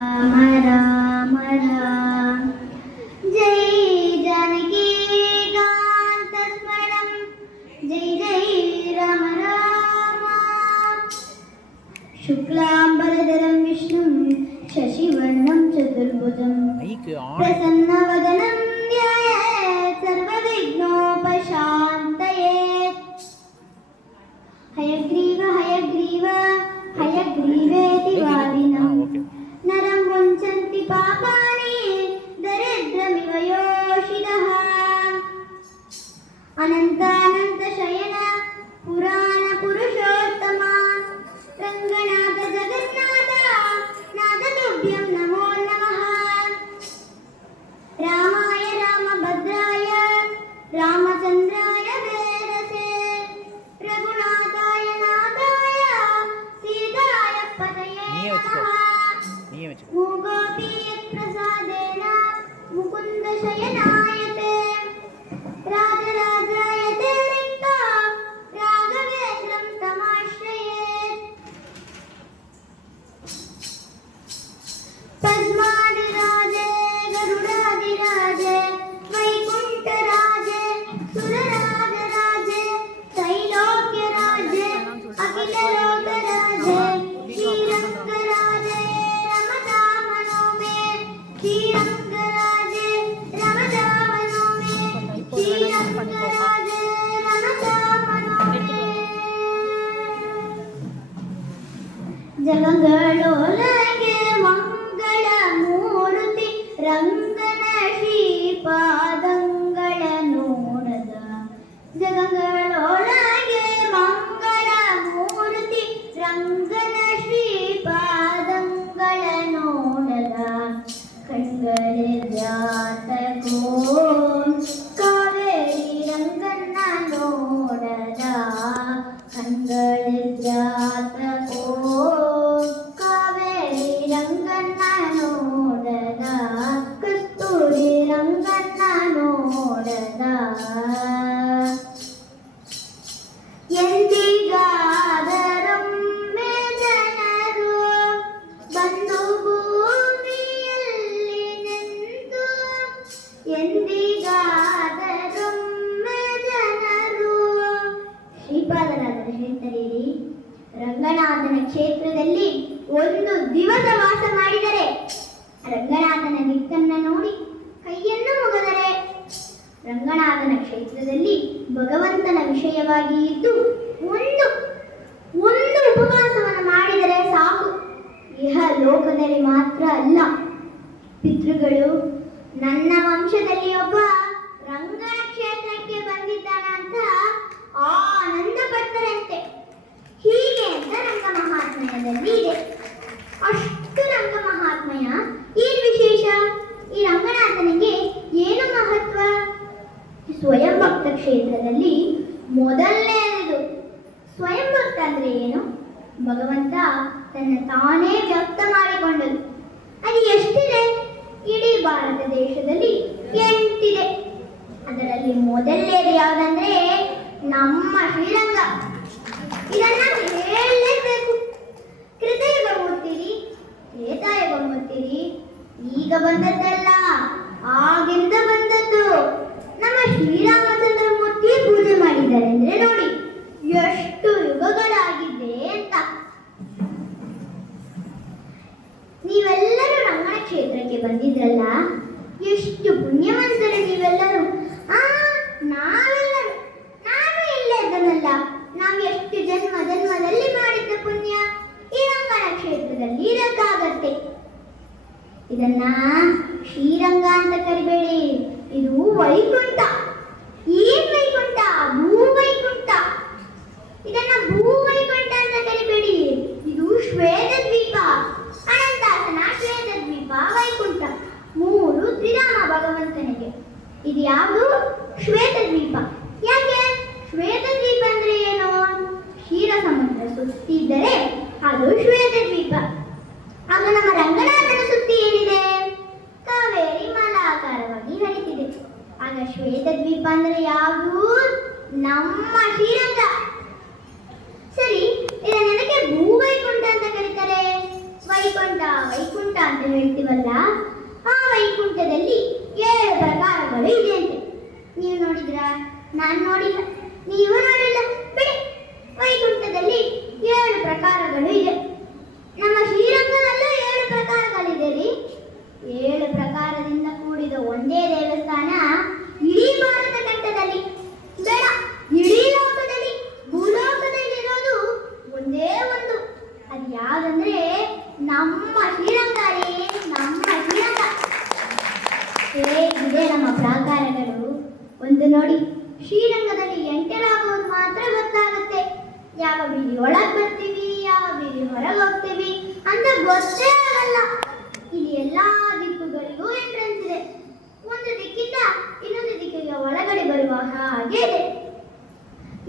राम राम राम जय जानकी कांत स्मरणं जय जय राम राम शुक्लांबरधरं विष्णुं शशिवर्णं चतुर्भुजं प्रसन्नवदनं ध्यायेत् सर्वविघ्नोपशान्तये हयग्रीव हयग्रीव हयग्रीवेति वादिनम् नरं मुञ्चन्ति पापानि दरिद्रमिव योषितः अनन्तानन्तशयन पुराणपुरुषोत्तम रङ्गनाथ जगन्नाथ नाथ तुभ्यं नमो नमः रामाय रामभद्राय रामचन्द्राय वेदसे रघुनाथाय नाथाय सीताय पतये नमः मूकोऽपि मुकुन्दशयनायते राजराजायते रिक्तो राघवेन्द्रं तमाश्रयेत् पद्मादिराजे गरुडादिराजे वैकुण्ठराजे सुरराजराजे त्रैलोक्यराजे अखिललोकराजे श्रीरङ्गराजे रमता मनो मे श्रीरङ्गराजे रमता मनो मे श्रीरङ्गराजे रमता मनो मे जगಗಳೊಳಗೆ ಮಂಗಳ ಮೂರ್ತಿ ರಂಗನ ಶ್ರೀಪಾದಂಗಳ ನೋಡದ ಜಗಗಳೊಳಗೆ ಮಂಗಳ ಮೂರ್ತಿ ರಂಗನ ಶ್ರೀಪಾದಂಗಳ ನೋಡದ ಕಣ್ಗಳೇ ಜಾತಕೋ ಕಾವೇರಿ ರಂಗನ ನೋಡದ ಕಣ್ಗಳೇ ಜಾತಕೋ ಕಾವೇರಿ ರಂಗನ ನೋಡದ ಕಸ್ತೂರಿ ರಂಗನ ನೋಡದ ಎಂದಿಗಾದರೊಮ್ಮೆ ಜನರು ಬಂದು ಭೂಮಿಯಲ್ಲಿ ನಿಂತು ಎಂದಿಗಾದರೊಮ್ಮೆ ಜನರು ಶ್ರೀಪಾದರಾಜರ ಹೇಳ್ತಾರೇರಿ ರಂಗನಾಥನ ಕ್ಷೇತ್ರದಲ್ಲಿ ಒಂದು ದಿವಸ ವಾಸ ಮಾಡಿದರೆ ರಂಗನಾಥನ ದಿಕ್ಕನ್ನ ನೋಡಿ ಕೈಯನ್ನು ಮುಗಿದರೆ ರಂಗನಾಥನ ಕ್ಷೇತ್ರದಲ್ಲಿ ಭಗವಂತನ ವಿಷಯವಾಗಿ ಇದ್ದು ಒಂದು ಉಪವಾಸವನ್ನು ಮಾಡಿದರೆ ಸಾಕು. ಇಹ ಲೋಕದಲ್ಲಿ ಮಾತ್ರ ಅಲ್ಲ, ಪಿತೃಗಳು ನನ್ನ ವಂಶದಲ್ಲಿ ಒಬ್ಬ ರಂಗನ ಕ್ಷೇತ್ರಕ್ಕೆ ಬಂದಿದ್ದಾನಂತ ಆನಂದ ಪಡ್ತಾರಂತೆ. ಹೀಗೆ ಅಂತ ರಂಗ ಮಹಾತ್ಮ್ಯದಲ್ಲಿ ಇದೆ. ಅಷ್ಟು ರಂಗ ಮಹಾತ್ಮ್ಯ. ಏನು ವಿಶೇಷ? ಈ ರಂಗನಾಥನಿಗೆ ಏನು ಮಹತ್ವ? ಸ್ವಯಂ ಭಕ್ತ ಕ್ಷೇತ್ರದಲ್ಲಿ ಮೊದಲನೇದು ಸ್ವಯಂ ಭಕ್ತ ಅಂದ್ರೆ ಏನು? ಭಗವಂತ ತನ್ನ ತಾನೇ ವ್ಯಕ್ತ ಮಾಡಿಕೊಂಡರು. ಅದು ಎಷ್ಟಿದೆ? ಇಡೀ ಭಾರತ ದೇಶದಲ್ಲಿ 8 ಇದೆ. ಅದರಲ್ಲಿ ಮೊದಲನೇದು ಯಾವುದಂದ್ರೆ ನಮ್ಮ ಶ್ರೀರಂಗ. ಇದನ್ನ ಹೇಳಲೇಬೇಕು. ಕೃತಯುಗ ಮೂರ್ತಿರಿ, ತ್ರೇತಾಯುಗ ಮೂರ್ತಿರಿ, ಈಗ ಬಂದದ್ದಲ್ಲ, ಆಗಿಂದ ಬಂದದ್ದು. ನಮ್ಮ ಶ್ರೀರಾಮಚಂದ್ರ ಮೂರ್ತಿ ಪೂಜೆ ಮಾಡಿದ್ದಾರೆ ಅಂದ್ರೆ ನೋಡಿ ಎಷ್ಟು ಯುಗಗಳಾಗಿದೆ ಅಂತ. ನೀವೆಲ್ಲರೂ ರಂಗನ ಕ್ಷೇತ್ರಕ್ಕೆ ಬಂದಿದ್ರಲ್ಲ, ಎಷ್ಟು ಪುಣ್ಯವಂತರು ನೀವೆಲ್ಲರೂ. ನಾವೆಲ್ಲರೂ, ನಾನು ಇಲ್ಲೇ ಇದ್ದನಲ್ಲ, ನಾವು ಎಷ್ಟು ಜನ್ಮದಲ್ಲಿ ಮಾಡಿದ್ದ ಪುಣ್ಯ ಈ ರಂಗನ ಕ್ಷೇತ್ರದಲ್ಲಿ ಇರಕ್ಕಾಗತ್ತೆ. ಇದನ್ನ ಶ್ರೀರಂಗ ಅಂತ ಕರಿಬೇಡಿ, ಇದು ವೈಕುಂಠ. ಏನ್ ವೈಕುಂಠ? ಭೂವೈಕುಂಠ. ಇದನ್ನ ಭೂವೈಕುಂಠ ಅಂತ ಕರಿಬೇಡಿ, ಇದು ಶ್ವೇತ ದ್ವೀಪ. ಅನಂತಾಸನ, ಶ್ವೇತ ದ್ವೀಪ, ವೈಕುಂಠ 3 ತ್ರಿಧಾಮ ಭಗವಂತನಿಗೆ. ಇದು ಯಾವುದು? ಶ್ವೇತ ದ್ವೀಪ. ಯಾಕೆ ಶ್ವೇತ ದ್ವೀಪ ಅಂದ್ರೆ ಏನು? ಕ್ಷೀರ ಸಮುದ್ರ ಸುತ್ತಿದ್ದರೆ ಅದು ಶ್ವೇತ ದ್ವೀಪ. ಆಗ ನಮ್ಮ ರಂಗನಾಥನ ಸುತ್ತಿ ಏನಿದೆ? ಕಾವೇರಿ ಮಾಲಾಕಾರವಾಗಿ ಹರಿತಿದೆ. ಆಗ ಶ್ವೇತ ದ್ವೀಪ ಅಂದ್ರೆ ಯಾವುದು? ನಮ್ಮ ಶ್ರೀರಂಗ. ಸರಿ, ಇದನ್ನ ಭೂವೈಕುಂಠ ಅಂತ ಕರೀತಾರೆ. ವೈಕುಂಠ ಅಂತ ಹೇಳ್ತೀವಲ್ಲ, ಆ ವೈಕುಂಠದಲ್ಲಿ 7 ಪ್ರಕಾರಗಳು ಇದೆ ಅಂತೆ. ನೀವು ನೋಡಿದ್ರಾ? ನಾನು ನೋಡಿಲ್ಲ, ನೀವು ನೋಡಿಲ್ಲ, ಬಿಡಿ. ವೈಕುಂಠದಲ್ಲಿ 7 ಪ್ರಕಾರಗಳು ಇದೆ. ನಮ್ಮ ಶ್ರೀರಂಗದಲ್ಲೂ 7 ಪ್ರಕಾರಗಳಿದೆ ರೀ. 7 ಪ್ರಕಾರದಿಂದ ಕೂಡಿದ ಒಂದೇ ದೇವಸ್ಥಾನ ಇಡೀ ಭಾರತ ಖಂಡದಲ್ಲಿ, ಬೇಡ ಇಡೀ ಲೋಕದಲ್ಲಿ, ಭೂಲೋಕದಲ್ಲಿ ಇರೋದು ಒಂದೇ ಒಂದು. ಅದು ಯಾವ್ದಂದ್ರೆ ನಮ್ಮ ಶ್ರೀರಂಗ ರೀ, ನಮ್ಮ ಶ್ರೀರಂಗ. ಹೇಗಿದೆ ನಮ್ಮ ಪ್ರಾಕಾರಗಳು ಒಂದು ನೋಡಿ. ಶ್ರೀರಂಗದಲ್ಲಿ ಎಂಟರ್ ಆಗೋದು ಮಾತ್ರ ಗೊತ್ತಾಗುತ್ತೆ. ಯಾವ ಬೀದಿ ಒಳಗೆ ಬರ್ತೀವಿ, ಯಾವ ಬೀದಿ ಹೊರಗೆ ಹೋಗ್ತೀವಿ ಅಂತ ಗೊತ್ತೇ ಆಗಲ್ಲ. ಇಲ್ಲಿ ಎಲ್ಲಾ ದಿಕ್ಕುಗಳಿಗೂ ಎಂಟ್ರೆನ್ಸ್ ಇದೆ. ಒಂದು ದಿಕ್ಕಿಂದ ಇನ್ನೊಂದು ದಿಕ್ಕಿಗೆ ಒಳಗಡೆ ಬರುವ ಹಾಗೆ ಇದೆ.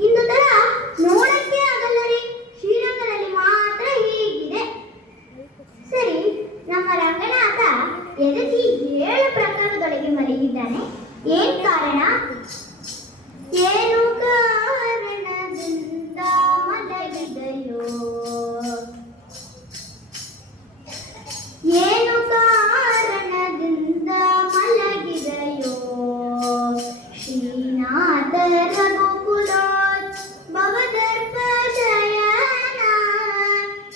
ಇಂದು ತರ ನೋಡಕ್ಕೆ ಆಗಲ್ಲ ರೀ, ಶ್ರೀರಂಗದಲ್ಲಿ ಮಾತ್ರ ಹೀಗಿದೆ. ಸರಿ, ನಮ್ಮ ರಂಗನಾಥ ಎದಕ್ಕೆ 7 ಪ್ರಕಾರದೊಳಗೆ ಮಲಗಿದ್ದಾನೆ? ಏನ್ ಕಾರಣ? ಏನು ಕಾರಣದಿಂದ ಮಲಗಿದೆಯೋ, ಏನು ಕಾರಣದಿಂದ ಮಲಗಿದೆಯೋ, ಶ್ರೀನಾಥ ರಘುಕುಲೋತ್ ಭವದರ್ಪ ಶಯನ,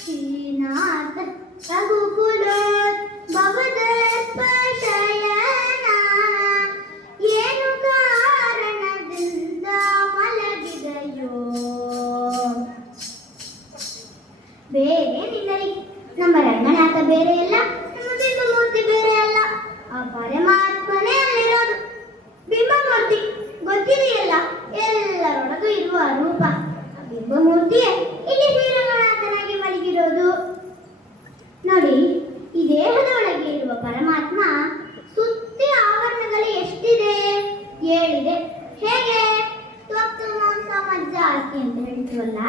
ಶ್ರೀನಾಥ ರಘುಕುಲೋತ್ ಭವದರ್ಪ ಶಯನ, ಏನು ಕಾರಣದಿಂದ ಮಲಗಿದೆಯೋ. ಬೇರೇನಿಲ್ಲರಿ, ನಮ್ಮ ರಂಗನಾಥ ಬೇರೆ ಅಲ್ಲ, ನಮ್ಮ ಬಿಂಬಮೂರ್ತಿ ಬೇರೆ ಅಲ್ಲ, ಆ ಪರಮಾತ್ಮನೇ ಅಲ್ಲಿರೋದು. ಬಿಂಬಮೂರ್ತಿ ಗೊತ್ತಿದೆಯಲ್ಲ, ಎಲ್ಲರೊಳಗೂ ಇರುವ ರೂಪ. ಆ ಬಿಂಬಮೂರ್ತಿಯೇ ಇಲ್ಲಿ ಶ್ರೀರಂಗನಾಥನಾಗಿ ಮಲಗಿರೋದು. ನೋಡಿ, ಈ ದೇಹದ ಒಳಗೆ ಇರುವ ಪರಮಾತ್ಮ ಸುತ್ತಿ ಆವರಣಗಳು ಎಷ್ಟಿದೆ? 7 ಇದೆ. ಹೇಗೆ? ತ್ವಕ್ಕು ಮಾಂಸ ಮಜ್ಜ ಅಸ್ಥಿ ಅಂತ ಹೇಳ್ತೀವಲ್ಲ,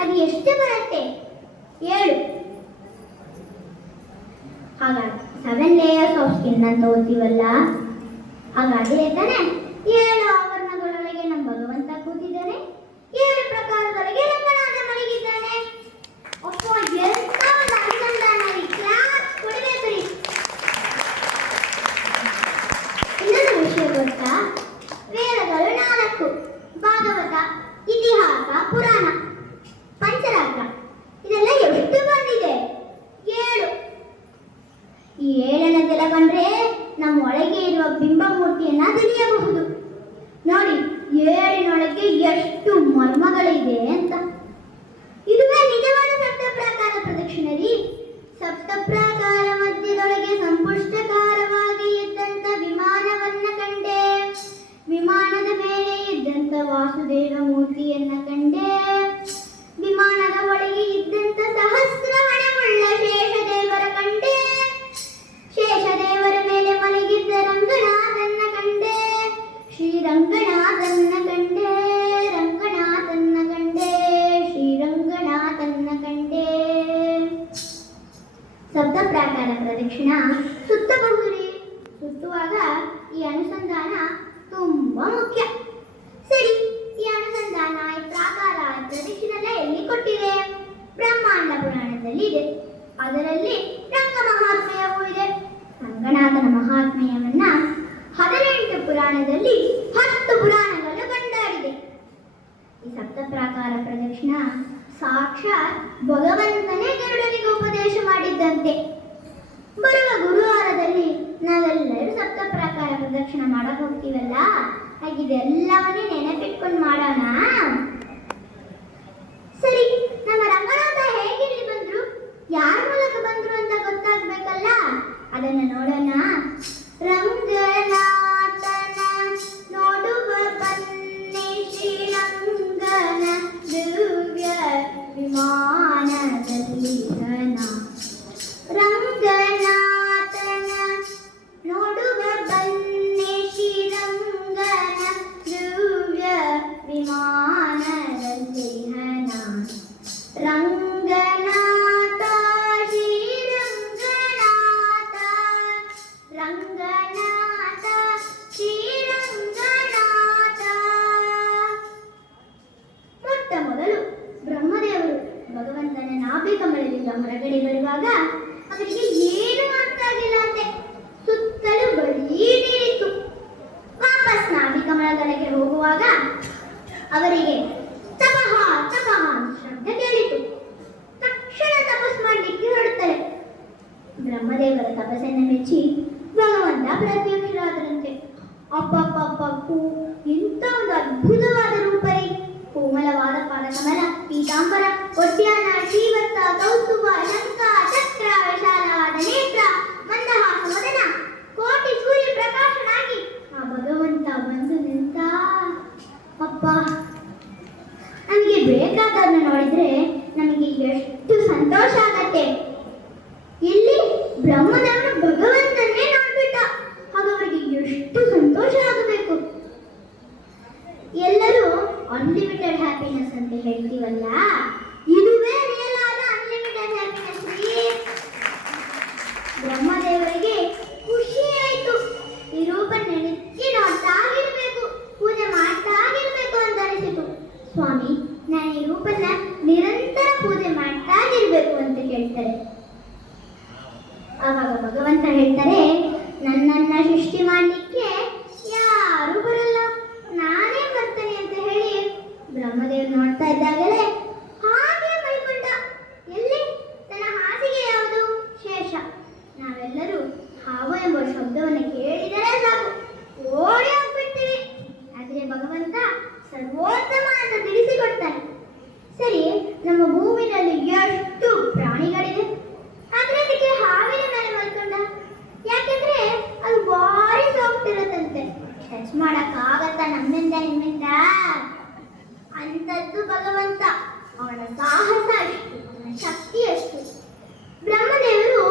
ಅದು ಎಷ್ಟು ಬರುತ್ತೆ? 7. ಹಾಗಾಗಿ 7 ಲೇಯರ್ಸ್ ಆಫ್ ಸ್ಕಿನ್ ಅಂತ ಓದ್ತೀವಲ್ಲ, ಹಾಗಾಗಿ ತಾನೆ 7 ಆವರಣಗಳೊಳಗೆ ನಮ್ಮ ಭಗವಂತ ಕೂತಿದ್ದಾನೆ. 7 ಪ್ರಕಾರದೊಳಗೆ ರಂಗನಾಥ ಮಲಗಿದ್ದಾನೆ. ಅಪ್ಪ, ಎಂತ ಒಂದು ಅನುಸಂಧಾನ ರೀ! ಕ್ಲಾಸ್ ಕೊಡಬೇಕು ರೀ. ಇನ್ನೊಂದು ವಿಷಯ ಗೊತ್ತಾ? ವೇದಗಳು 4, ಭಾಗವತ, ಇತಿಹಾಸ, ಪುರಾಣ, ಪಂಚರಾತ್ರ, ಇದೆಲ್ಲ ಎಷ್ಟು ಬಂದಿದೆ? 7. ಈ 7ನ ತೆಲಗೊಂಡ್ರೆ ನಮ್ಮ ಒಳಗೆ ಇರುವ ಬಿಂಬಮೂರ್ತಿಯನ್ನ ತಿಳಿಯಬಹುದು. ನೋಡಿ, 7ನೊಳಗೆ ಎಷ್ಟು ಮರ್ಮಗಳಿದೆ ಅಂತ. ಇದುವೇ ನಿಜವಾದ ಸಪ್ತ ಪ್ರಾಕಾರ ಪ್ರದಕ್ಷಿಣೆ ರೀ. ಸಪ್ತ ಪ್ರಾಕಾರ ಮಧ್ಯದೊಳಗೆ ಸಂಪುಷ್ಟಕಾರವಾಗಿ ಇದ್ದಂತ ವಿಮಾನವನ್ನ ಕಂಡೆ. ವಿಮಾನದ ಮೇಲೆ ಇದ್ದಂತ ವಾಸುದೇವ ಮೂರ್ತಿಯನ್ನ ಕಂಡೆ. ವಿಮಾನದ ಒಳಗೆ ಇದ್ದಂತ ಸಹಸ್ರ ಹಣವುಳ್ಳ ಶೇಷದೇವರ ಕಂಡೆ. ಶೇಷದೇವರ ಮೇಲೆ ಮಲಗಿದ್ದ ರಂಗನಾಥನ್ನ ಕಂಡೆ. ಶ್ರೀರಂಗನಾಥನ್ನ ಕಂಡೆ, ರಂಗನಾಥನ್ನ ಕಂಡೆ, ಶ್ರೀರಂಗನಾಥನ್ನ ಕಂಡೆ. ಸಪ್ತ ಪ್ರಾಕಾರ ಪ್ರದಕ್ಷಿಣ ಸುತ್ತಬಹುದು ರೀ. ಸುತ್ತುವಾಗ ಈ ಅನುಸಂಧಾನ ತುಂಬಾ ಮುಖ್ಯ. ಸರಿ, ಈ ಅನುಸಂಧಾನ, ಈ ಪ್ರಾಕಾರ, ಪ್ರದಕ್ಷಿಣೆಲ್ಲ ಎಲ್ಲಿ ಕೊಟ್ಟಿದೆ? ಬ್ರಹ್ಮಾಂಡ ಪುರಾಣದಲ್ಲಿ ಇದೆ. ಅದರಲ್ಲಿ ರಂಗ ಮಹಾತ್ಮೆಯವೂ ಇದೆ. ರಂಗನಾಥನ ಮಹಾತ್ಮೆಯವನ್ನ 18 ಪುರಾಣದಲ್ಲಿ 10 ಪುರಾಣಗಳು ಕೊಂಡಾಡಿದೆ. ಈ ಸಪ್ತ ಪ್ರಾಕಾರ ಪ್ರದಕ್ಷಿಣ ಸಾಕ್ಷಾತ್ ಭಗವಂತನೇ ಗರುಡನಿಗೆ ಉಪದೇಶ ಮಾಡಿದ್ದಂತೆ. ಬರುವ ಗುರುವಾರದಲ್ಲಿ ನಾವೆಲ್ಲರೂ ಸಪ್ತ ಪ್ರಾಕಾರ ಪ್ರದಕ್ಷಿಣ ಮಾಡಕ್ ಹೋಗ್ತೀವಲ್ಲ, ಹಾಗಿದೆಲ್ಲವನ್ನೇ ನೆನಪಿಟ್ಕೊಂಡು ಮಾಡೋಣ. ಸರಿ, ನಮ್ಮ ರಂಗನಾಥ ಹೇಗಿಲ್ಲಿ ಬಂದ್ರು, ಯಾರ ಮೂಲಕ ಬಂದ್ರು ಅಂತ ಗೊತ್ತಾಗ್ಬೇಕಲ್ಲ, ಅದನ್ನ ನೋಡೋಣ. ರಂಗನಾಥನ ನೋಡುವ ಬನ್ನಿ ಶ್ರೀರಂಗನ ದಿವ್ಯ ವಿಮಾನದಲ್ಲಿ ಘನ. ರಂಗನಾಥನ ನೋಡುವ ಬನ್ನಿ ಶ್ರೀರಂಗನ ದಿವ್ಯ ವಿಮಾನ ಬ್ರಹ್ಮದೇವರ ತಪಸ್ಸನ್ನು ಮೆಚ್ಚಿ ಭಗವಂತ ಪ್ರತ್ಯಕ್ಷರಾದರಂತೆ. ಅಪ್ಪಪ್ಪಪ್ಪಪ್ಪು, ಇಂಥ ಒಂದು ಅದ್ಭುತವಾದ ರೂಪರಿ! ಕೋಮಲವಾದ ಪಾದಕಮಲ, ಪೀತಾಂಬರ, ಒಡ್ಯಾನ, ಶ್ರೀವತ್ಸ, ಕೌಸ್ತುಭ, ಶಂಖ, ಚಕ್ರ, ವಿಶಾಲವಾದ ನೇತ್ರ, ಮಂದಹಾಸ ವದನ, ಕೋಟಿ ಸೂರ್ಯ ಪ್ರಕಾಶನಾಗಿ ಆ ಭಗವಂತ ಬಂದು ನಿಂತ. ಅಪ್ಪ, ನಮಗೆ ಬೇಕಾದನ್ನ ನೋಡಿದ್ರೆ ನಮಗೆ ಎಷ್ಟು ಸಂತೋಷ ಆಗತ್ತೆ. ಇಲ್ಲಿ ಬ್ರಹ್ಮದೇವರು ಭಗವಂತನ್ನೇ ನೋಡ್ಬಿಟ್ಟ, ಹಾಗವರಿಗೆ ಎಷ್ಟು ಸಂತೋಷ ಆಗಬೇಕು. ಎಲ್ಲರೂ ಅನ್ಲಿಮಿಟೆಡ್ ಹ್ಯಾಪಿನೆಸ್ ಅಂತ ಹೇಳ್ತೀವಲ್ಲ, ಇದುವೇ ರಿಯಲ್ ಆದ ಅನ್ಲಿಮಿಟೆಡ್ ಹ್ಯಾಪಿನೆಸ್. ಬ್ರಹ್ಮದೇವರಿಗೆ ಖುಷಿ ಆಯ್ತು. ಈ ರೂಪನ್ನ ನಿತ್ಯ ನೋಡ್ತಾ ಆಗಿರ್ಬೇಕು, ಪೂಜೆ ಮಾಡ್ತಾ ಆಗಿರ್ಬೇಕು ಅಂತ ಅನಿಸಿತು. ಸ್ವಾಮಿ, ನಾನು ಈ ರೂಪನ್ನ ನಿರಂತರ ಪೂಜೆ ಮಾಡ್ತಾ ಇರ್ಬೇಕು ಅಂತ ಕೇಳ್ತಾರೆ. ಆವಾಗ ಭಗವಂತ ಹೇಳ್ತಾರೆ, ನನ್ನನ್ನ ಸೃಷ್ಟಿ ಮಾಡಲಿಕ್ಕೆ ಯಾರು ಬರಲ್ಲ, ನಾನೇ ಬರ್ತೇನೆ ಅಂತ ಹೇಳಿ ಬ್ರಹ್ಮದೇವರು ನೋಡ್ತಾ ಇದ್ದಾಗಲೇ ಹಾಗೆ ಮೈಕೊಂಡ. ಎಲ್ಲಿ? ತನ್ನ ಹಾಸಿಗೆ ಯಾವುದು? ಶೇಷ. ನಾವೆಲ್ಲರೂ ಹಾವು ಎಂಬ ಶಬ್ದವನ್ನು ಕೇಳಿದರೆ ಸಾಕು ಓಡಿ ಹೋಗ್ಬಿಡ್ತೀವಿ. ಆದ್ರೆ ಭಗವಂತ ಸರ್ವೋತ್ತಮ ಅಂತ ತಿಳಿಸಿಕೊಡ್ತಾನೆ. ಸರಿ, ನಮ್ಮ ಭೂಮಿನಲ್ಲಿ ಎಷ್ಟು ಪ್ರಾಣಿಗಳಿವೆ, ಆದ್ರೆ ಅದಕ್ಕೆ ಹಾವಿನ ಮೇಲೆ ಮಲ್ಕೊಂಡ. ಯಾಕೆಂದ್ರೆ ಅದು ಭಾರಿ ಸಾಫ್ಟ್ ಇರುತ್ತಂತೆ, ಟಚ್ ಮಾಡಕ್ ಆಗತ್ತ ನಮ್ಮಿಂದ ನಿಮ್ಮಿಂದ. ಅಂತದ್ದು ಭಗವಂತ, ಅವನ ಸಾಹಸ ಎಷ್ಟು, ಅವನ ಶಕ್ತಿ ಎಷ್ಟು. ಬ್ರಹ್ಮದೇವರು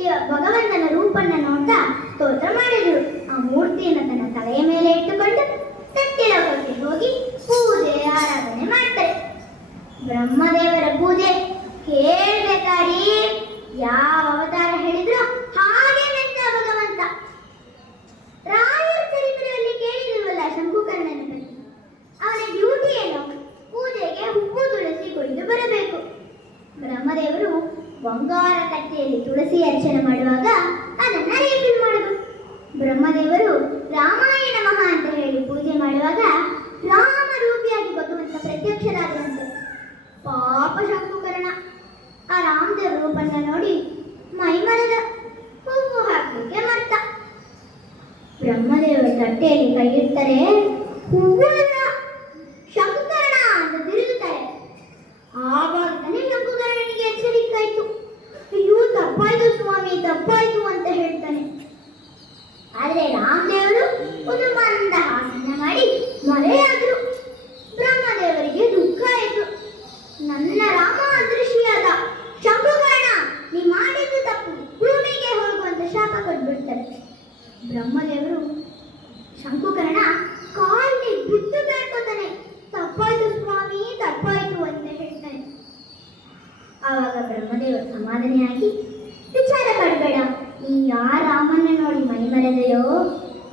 ಈ ಭಗವಂತನ ರೂಪನ್ನ ನೋಡ್ತಾ ಸ್ತೋತ್ರ ಮಾಡಿದ್ರು. ಆ ಮೂರ್ತಿಯನ್ನು ತನ್ನ ತಲೆಯ ಮೇಲೆ ಇಟ್ಟುಕೊಂಡು ಸತ್ಯಲೋಕಕ್ಕೆ ಹೋಗಿ ಪೂಜೆ ಆರಾಧನೆ ಮಾಡ್ತಾರೆ. ಬ್ರಹ್ಮದೇವರ ಪೂಜೆ ಕೇಳ್ಬೇಕಾರಿ ಯಾವ ಅವತಾರ ಹೇಳಿದ್ರು ಹಾಗೆ ಮೆಚ್ಚ ಭಗವಂತ. ರಾಯರ ಚರಿತ್ರೆಯಲ್ಲಿ ಕೇಳಿದಿರುವಲ್ಲ ಶಂಕುಕರ್ಣನ ಬಗ್ಗೆ. ಅವನ ಡ್ಯೂಟಿ ಏನು? ಪೂಜೆಗೆ ಹೂವು ತುಳಸಿ ಕೊಯ್ದು ಬರಬೇಕು. ಬ್ರಹ್ಮದೇವರು ಬಂಗಾರ ಕಟ್ಟೆಯಲ್ಲಿ ತುಳಸಿ ಅರ್ಚನೆ ಮಾಡುವಾಗ ಅದನ್ನ ರೀಫಿಲ್ ಮಾಡಬೇಕು. ಬ್ರಹ್ಮದೇವರು ರಾಮಾಯಣ ಮಹಾ ಅಂತ ಹೇಳಿ ಪೂಜೆ ಮಾಡುವಾಗ ರಾಮರೂಪಿಯಾಗಿ ಭಗವಂತ ಪ್ರತ್ಯಕ್ಷರಾಗುವಂತೆ. ಪಾಪ ಶಂಕುಕರ್ಣ ಆ ರಾಮದೇವ್ರ ರೂಪನ್ನ ನೋಡಿ ಮೈಮರದ, ಹೂವು ಹಾಕಲಿಕ್ಕೆ ಮರ್ತ. ಬ್ರಹ್ಮದೇವರ ತಟ್ಟೆಯಲ್ಲಿ ಕೈ ಇಡ್ತಾರೆ, ಹೂವು ಶಂಕರಣ ಅಂತ ತಿರುಗುತ್ತಾರೆ. ಆವಾಗ ಶಂಕುಕರ್ಣನಿಗೆ ಎಚ್ಚರಿಕಾಯ್ತು. ಅಯ್ಯೋ, ತಪ್ಪಾಯ್ತು ಸ್ವಾಮಿ, ತಪ್ಪಾಯ್ತು ಅಂತ ಹೇಳ್ತಾನೆ. ಆದ್ರೆ ರಾಮದೇವರು ಒಂದು ಮಂದಹಾಸನ ಮಾಡಿ ಮರೆಯಾದ್ರು. ಬ್ರಹ್ಮದೇವರಿಗೆ ದುಃಖ ಆಯಿತು. ನನ್ನ ರಾಮ ಅದೃಶ್ಯಾದ, ಶಂಕುಕರ್ಣ ನೀ ಮಾಡಿದ್ದು ತಪ್ಪು, ಭೂಮಿಗೆ ಹೋಗುವಂತ ಶಾಪ ಕೊಟ್ಬಿಡ್ತಾರೆ. ಬ್ರಹ್ಮದೇವರು ಶಂಕುಕರ್ಣ ಕಾಲಿಗೆ ಬಿದ್ದು ಬೇಡ್ಕೋತಾನೆ, ತಪ್ಪಾಯ್ತು ಸ್ವಾಮಿ, ತಪ್ಪಾಯ್ತು ಅಂತ ಹೇಳ್ತಾನೆ. ಆವಾಗ ಬ್ರಹ್ಮದೇವರು ಸಮಾಧಾನಿಯಾಗಿ, ವಿಚಾರ ಪಡಬೇಡ, ನೀ ಯಾರ ರಾಮನ್ನ ನೋಡಿ ಮೈ ಮರೆದೆಯೋ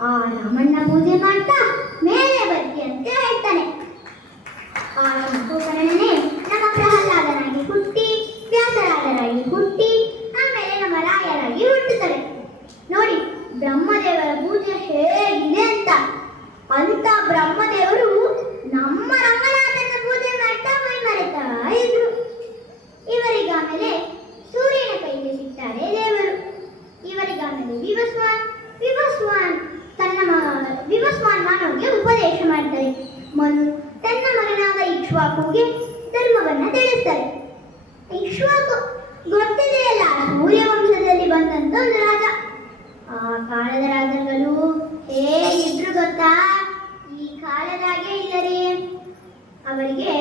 ಆ ರಾಮಣ್ಣ ಪೂಜೆ ಮಾಡ್ತಾ ಮೇಲೆ ಬರ್ತಿ ಅಂತ ಹೇಳ್ತಾನೆ. ಆ ಶಂಕುಕರ್ಣನೇ ನಮ್ಮ ಪ್ರಹ್ಲಾದನಾಗಿ ಹುಟ್ಟಿ, ವ್ಯಾಸರಾಜರಾಗಿ ಹುಟ್ಟಿ, ಆಮೇಲೆ ನಮ್ಮ ರಾಯರಾಗಿ ಹುಟ್ಟುತ್ತಾರೆ. ನೋಡಿ ಬ್ರಹ್ಮದೇವರ ಪೂಜೆ ಹೇಗಿದೆ ಅಂತ. ಅಂತ ಬ್ರಹ್ಮದೇವರು ನಮ್ಮ ರಂಗನಾಥನ ಪೂಜೆ ಮಾಡ್ತಾ ಮೈ ಮರೆತಾ ಇದ್ರು. ಇವರಿಗಾಮೇಲೆ ಸೂರ್ಯನ ಕೈಗೆ ಸಿಗ್ತಾರೆ ದೇವರು. ಇವರಿಗಾಮೇಲೆ ವಿವಸ್ವಾನ್ ವಿವಸ್ವಾನ್ ಮಾನವಗೆ ಉಪದೇಶ ಮಾಡ್ತಾರೆ. ಮನು ತನ್ನ ಮಗನಾದ ಇಕ್ಷ್ವಾಕುಗೆ ಧರ್ಮವನ್ನ ತಿಳಿಸ್ತಾರೆ. ಇಕ್ಷ್ವಾಕು ಗೊತ್ತಿದೆಯಲ್ಲ, ಸೂರ್ಯ ವಂಶದಲ್ಲಿ ಬಂದಂತ ಒಂದು ರಾಜ. ಆ ಕಾಲದ ರಾಜಗಳು ಹೇಗಿದ್ರು ಗೊತ್ತಾ? ಈ ಕಾಲದಾಗೆ ಇಲ್ಲರಿ. ಅವರಿಗೆ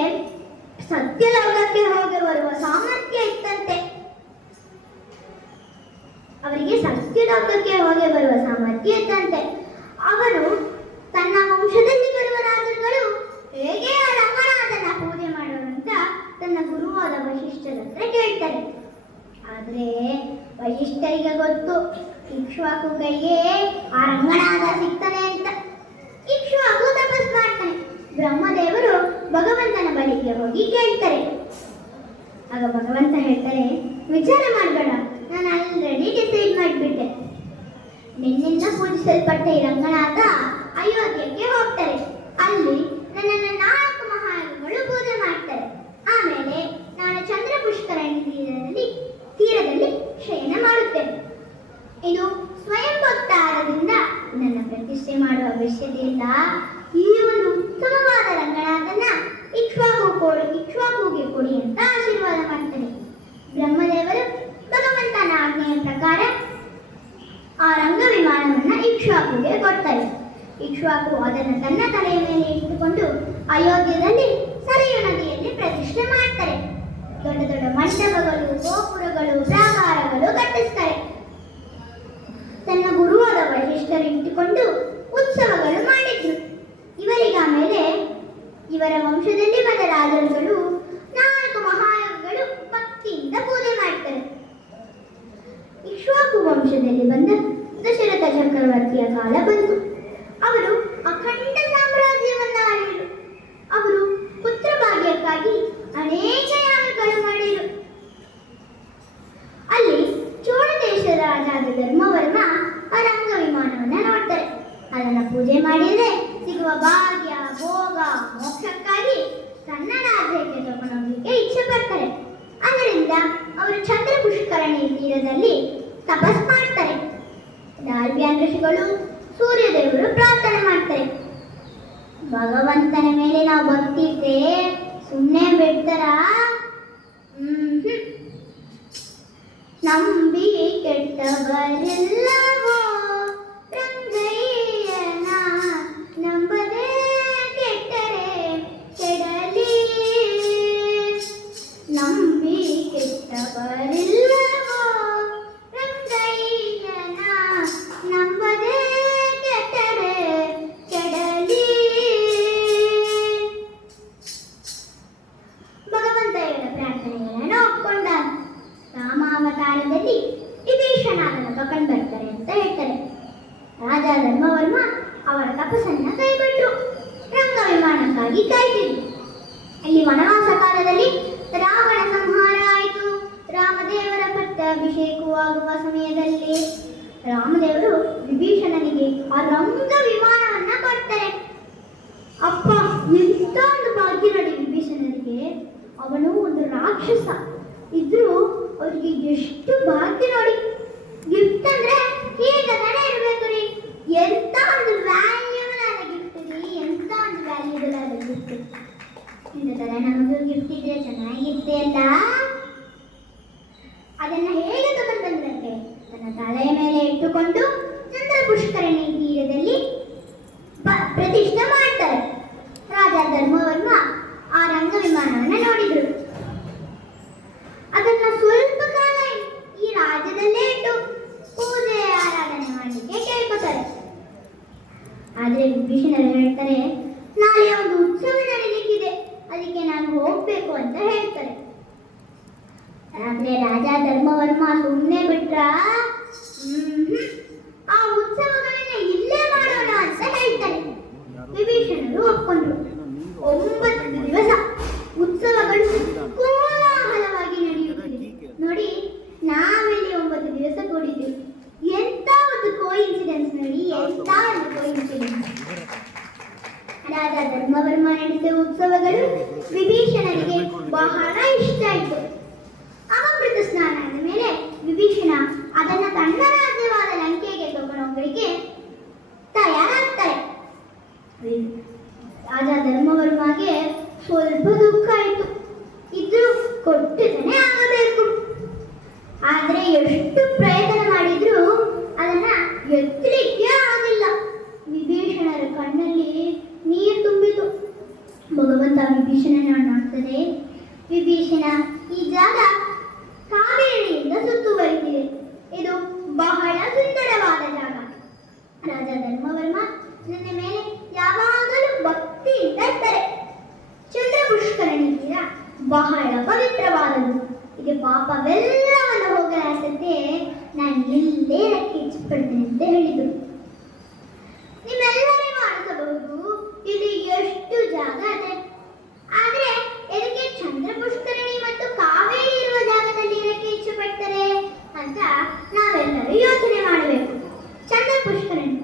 ಸತ್ಯಲೋಕಕ್ಕೆ ಹೋಗಿ ಬರುವ ಸಾಮರ್ಥ್ಯ ಇತ್ತಂತೆ. ಅವರು ತನ್ನ ವಂಶದಲ್ಲಿ ಬರುವ ರಾಜರುಗಳು ಹೇಗೆ ಆ ರಂಗನಾಥನ ಪೂಜೆ ಮಾಡೋರು ಅಂತ ತನ್ನ ಗುರುವಾದ ವಶಿಷ್ಠರ ಹತ್ರ ಕೇಳ್ತಾರೆ. ಆದ್ರೆ ವಶಿಷ್ಠರಿಗೆ ಗೊತ್ತು ಇಕ್ಷ್ವಾಕು ಕೈಗೆ ಆ ರಂಗನಾಥ ಸಿಗ್ತಾನೆ ಅಂತ. ಇಕ್ಷ್ವಾಕು ತಪಸ್ ಮಾಡ್ತಾನೆ. ಬ್ರಹ್ಮದೇವರು ಭಗವಂತನ ಬಳಿಗೆ ಹೋಗಿ ಕೇಳ್ತಾರೆ. ಆಗ ಭಗವಂತ ಹೇಳ್ತಾರೆ, ವಿಚಾರ ಮಾಡಬೇಡ, ನಾನು ಆಲ್ರೆಡಿ ಡಿಸೈಡ್ ಮಾಡಿಬಿಟ್ಟೆ. ನಿನ್ನಿಂದ ಪೂಜಿಸಲ್ಪಟ್ಟ ಈ ರಂಗನಾಥ ಅಯೋಧ್ಯಕ್ಕೆ ಹೋಗ್ತಾರೆ. ಅಲ್ಲಿ ನನ್ನನ್ನು 4 ಮಹಾಯುಗಳು ಪೂಜೆ ಮಾಡ್ತಾರೆ. ಆಮೇಲೆ ನಾನು ಚಂದ್ರ ಪುಷ್ಕರಣಿ ತೀರದಲ್ಲಿ ಶಯನ ಮಾಡುತ್ತೇನೆ. ಇದು ಸ್ವಯಂ ಭಕ್ತ ಆಗೋದ್ರಿಂದ ನನ್ನ ಪ್ರತಿಷ್ಠೆ ಮಾಡುವ ಅವಶ್ಯಕತೆ ಇಲ್ಲ. ಈ ಒಂದು ಉತ್ತಮವಾದ ರಂಗನಾಥನ ಇಕ್ಷ್ವಾಕುಗೆ ಕೊಡಿ ಅಂತ ಆಶೀರ್ವಾದ ಮಾಡ್ತಾರೆ. ಬ್ರಹ್ಮದೇವರು ಭಗವಂತನ ಆಜ್ಞೆಯ ಪ್ರಕಾರ ಆ ರಂಗ ವಿಮಾನವನ್ನ ಇಕ್ಷ್ವಾಕುಗೆ ಕೊಡ್ತಾರೆ. ಇಕ್ಷ್ವಾಕು ಅದನ್ನು ತನ್ನ ತಲೆಯ ಮೇಲೆ ಇಟ್ಟುಕೊಂಡು ಅಯೋಧ್ಯದಲ್ಲಿ ಸರಯೂ ನದಿಯಲ್ಲಿ ಪ್ರತಿಷ್ಠೆ ಮಾಡ್ತಾರೆ. ದೊಡ್ಡ ದೊಡ್ಡ ಮಂಟಪಗಳು, ಗೋಪುರಗಳು, ಪ್ರಾಕಾರಗಳು ಕಟ್ಟಿಸ್ತಾರೆ. ತನ್ನ ಗುರುವಾದ ವಶಿಷ್ಠರು ಇಟ್ಟುಕೊಂಡು ಉತ್ಸವಗಳು ಮಾಡಿದ್ರು. ಇವರಿಗೆ ಆಮೇಲೆ ಇವರ ವಂಶದಲ್ಲಿ ಬಂದ ರಾಜರುಗಳು 4 ಮಹಾಯೋಗಗಳು ಭಕ್ತಿಯಿಂದ ಪೂಜೆ ಮಾಡ್ತಾರೆ. ಇಕ್ಷ್ವಾಕು ವಂಶದಲ್ಲಿ ಬಂದ ದಶರಥ ಚಕ್ರವರ್ತಿಯ ಕಾಲ ಬಂತು. ಅವರು ಅಖಂಡ ಸಾಮ್ರಾಜ್ಯವನ್ನ ಆಳಿದರು. ಅವರು ಪುತ್ರ ಭಾಗ್ಯಕ್ಕಾಗಿ ಅನೇಕ ಯಾಗಗಳು ಮಾಡಿದರು. ಅಲ್ಲಿ ಚೋಳ ದೇಶದ ರಾಜಾದ ಧರ್ಮವರ್ಮ ಆ ರಂಗ ವಿಮಾನವನ್ನ ನೋಡ್ತಾರೆ. ಅದನ್ನ ಪೂಜೆ ಮಾಡಿದ್ರೆ ಸಿಗುವ ಭಾಗ್ಯ, ಭೋಗ, ಮೋಕ್ಷಕ್ಕಾಗಿ ತನ್ನ ರಾಜ್ಯಕ್ಕೆ ತಗೊಂಡೋಗ್ಲಿಕ್ಕೆ ಇಚ್ಛೆ ಪಡ್ತಾರೆ. ಅದರಿಂದ ಅವರು ಚಂದ್ರ ಪುಷ್ಕರಣಿ ತೀರದಲ್ಲಿ ತಪಸ್ ಮಾಡ್ತಾರೆ. ದಾಲ್ವ್ಯಾನ್ ಋಷಿಗಳು, ಸೂರ್ಯದೇವರು ಪ್ರಾರ್ಥನೆ ಮಾಡ್ತಾರೆ. ಭಗವಂತನ ಮೇಲೆ ನಾವು ಭಕ್ತಿ ಇದ್ರೆ ಸುಮ್ಮನೆ ಬಿಡ್ತಾರ? ನಂಬಿ ಕೆಟ್ಟವರೆಲ್ಲವೋ ರಂಗಯ್ಯನ, ನಂಬದೆ ಕೆಟ್ಟರೆ ಕೆಡಲಿ. ನಂಬಿ ಕೆಟ್ಟವರೆಲ್ಲವೋ ರಂಗಯ್ಯನ, ನಂಬದೆ ಕೆಟ್ಟರೆ ಕೆಡಲಿ. ಭಗವಂತ ಇವರ ಪ್ರಾರ್ಥನೆಗಳನ್ನು ಒಪ್ಕೊಂಡ. ರಾಮಾವತಾರದಲ್ಲಿ ವಿಭೀಷಣನನ್ನು ತಕೊಂಡು ಬರ್ತಾರೆ ಅಂತ ಹೇಳ್ತಾರೆ. ರಾಜ ಧರ್ಮವರ್ಮ ಅವರ ತಪಸ್ಸನ್ನ ಕೈಬಿಟ್ರು. ರಂಗ ವಿಮಾನಕ್ಕಾಗಿ ಕಾಯ್ತಿದ್ರು. ಇಲ್ಲಿ ವನವಾಸ ಕಾಲದಲ್ಲಿ ರಾವಣ ಸಂಹಾರ ಆಯಿತು. ರಾಮದೇವರ ಪಟ್ಟಾಭಿಷೇಕವಾಗುವ ಸಮಯದಲ್ಲಿ ರಾಮದೇವರು ವಿಭೀಷಣನಿಗೆ ಆ ರಂಗ ವಿಮಾನವನ್ನ ಕೊಡ್ತಾರೆ. ಅಪ್ಪ, ಎಂತ ಒಂದು ಭಾಗ್ಯ ನೋಡಿ ವಿಭೀಷಣನಿಗೆ. ಅವನು ಒಂದು ರಾಕ್ಷಸ ಇದ್ರೂ ಅವ್ರಿಗೆ ಎಷ್ಟು ಭಾಗ್ಯ ನೋಡಿ. ಗಿಫ್ಟ್ ಅಂದ್ರೆ ಹೇಗೆ ತಾನೇ ಇರ್ಬೇಕು ರೀ. ಎಂತ ಒಂದು ವ್ಯಾಲ್ಯೂಬಲ್ ಆದ ಗಿಫ್ಟ್ ರೀ, ಎಂತ ಒಂದು ವ್ಯಾಲ್ಯೂಬಲ್ ಆದ ಗಿಫ್ಟ್. ಇಂಥದ್ದೆಲ್ಲ ನಮಗೂ ಗಿಫ್ಟ್ ಇದ್ರೆ ಚೆನ್ನಾಗಿರುತ್ತೆ ಅಲ್ಲ. ಅದನ್ನ ಹೇಗೆ ತಗೊಂಡು ಬಂದ್ರಂತೆ, ತನ್ನ ತಲೆಯ ಮೇಲೆ ಇಟ್ಟುಕೊಂಡು ಚಂದ್ರ ಪುಷ್ಕರಣಿ ತೀರದಲ್ಲಿ ಪ್ರತಿಷ್ಠೆ ಮಾಡ್ತಾರೆ. ರಾಜ ಧರ್ಮವರ್ಮ ಆ ರಂಗ ವಿಮಾನವನ್ನ ನೋಡಿದ್ರು. ಅದನ್ನ ಸ್ವಲ್ಪ ಕಾಲ ಈ ರಾಜ್ಯದಲ್ಲೇ ಇಟ್ಟು ಪೂಜೆ ಆರಾಧನೆ ಮಾಡಲಿಕ್ಕೆ ಕೇಳ್ಕೊತಾರೆ. ಆದ್ರೆ ವಿಭೀಷಣರು ಹೇಳ್ತಾರೆ, ನಾಳೆ ಒಂದು ಉತ್ಸವ ನಡೀಲಿಕ್ಕಿದೆ, ಅದಕ್ಕೆ ನಾನು ಹೋಗ್ಬೇಕು ಅಂತ ಹೇಳ್ತಾರೆ. ಆದ್ರೆ ರಾಜ ಧರ್ಮವರ್ಮ ಸುಮ್ಮನೆ ಬಿಟ್ರ, ಆ ಉತ್ಸವಗಳನ್ನ ಇಲ್ಲೇ ಮಾಡೋಣ ಅಂತ ಹೇಳ್ತಾರೆ. ವಿಭೀಷಣರು ಒಪ್ಕೊಂಡ್ರು. 9 ದಿವಸ ಉತ್ಸವಗಳು ಕೋಲಾಹಲವಾಗಿ ನಡೆಯುತ್ತಿದೆ. ನೋಡಿ, ನಾವೆಲ್ಲಿ 9 ದಿವಸ ಕೂಡಿದ್ವಿ. ಎಂತ ಒಂದು ಕೋಇನ್ಸಿಡೆನ್ಸ್ ನೋಡಿ, ಎಂತ ಒಂದು ಕೋಇನ್ಸಿಡೆನ್ಸ್. ರಾಜ ಧರ್ಮವರ್ಮ ನಡೆಸಿದ ಉತ್ಸವಗಳು ವಿಭೀಷಣನಿಗೆ ಬಹಳ ಇಷ್ಟ ಆಯಿತು. ಅಮೃತ ಸ್ನಾನ ಆದ ಮೇಲೆ ವಿಭೀಷಣ ಅದನ್ನ ತನ್ನ ರಾಜ್ಯವಾದ ಲಂಕೆಗೆ ತಗೊಂಡೋಗ್ಲಿಕ್ಕೆ ತಯಾರಾಗ್ತಾರೆ. ರಾಜ ಧರ್ಮವರ್ಮಗೆ ಸ್ವಲ್ಪ ದುಃಖ ಆಯಿತು. ಇದು ಕೊಟ್ಟಿದ್ದಾನೆ ಆಗಬೇಕು. ಆದ್ರೆ ಎಷ್ಟು ಪ್ರಯತ್ನ ಮಾಡಿದ್ರು ಅದನ್ನ ಎತ್ತಲಿಕ್ಕೆ ಆಗಿಲ್ಲ. ವಿಭೀಷಣರ ಕಣ್ಣಲ್ಲಿ ನೀರು ತುಂಬಿತು. ಭಗವಂತ ವಿಭೀಷಣನ ನೋಡ್ತಾರೆ. ವಿಭೀಷಣ, ಈ ಜಾಗ ಕಾವೇರಿಯಿಂದ ಸುತ್ತುವರಿದಿದೆ. ಇದು ಬಹಳ ಸುಂದರವಾದ ಜಾಗ. ರಾಜ ಧರ್ಮವರ್ಮ ನನ್ನ ಮೇಲೆ ಯಾವಾಗಲೂ ಭಕ್ತಿಯಿಂದ ಇರ್ತಾರೆ. ಚಂದ್ರ ಪುಷ್ಕರಣಿ ತೀರ ಬಹಳ ಪವಿತ್ರವಾದದ್ದು. ಇದು ಪಾಪವೆಲ್ಲವನ್ನು ಹೋಗಲಾಡಿಸದೆ ನಾನು ಇಲ್ಲೇ ರಕ್ಕೆ ಇಚ್ಛಪಡ್ತೇನೆ ಅಂತ ಹೇಳಿದರು. ನಿಮ್ಮೆಲ್ಲರಿಗೂ ಅನಿಸಬಹುದು ಇಲ್ಲಿ ಎಷ್ಟು ಜಾಗ ಇದೆ, ಆದ್ರೆ ಇದಕ್ಕೆ ಚಂದ್ರ ಪುಷ್ಕರಣಿ ಮತ್ತು ಕಾವೇರಿ ಇರುವ ಜಾಗದಲ್ಲಿ ಇರಕ್ಕೆ ಇಚ್ಛೆ ಪಡ್ತಾರೆ ಅಂತ ನಾವೆಲ್ಲರೂ ಯೋಚನೆ ಮಾಡಬೇಕು. ಚಂದ್ರ ಪುಷ್ಕರಣಿ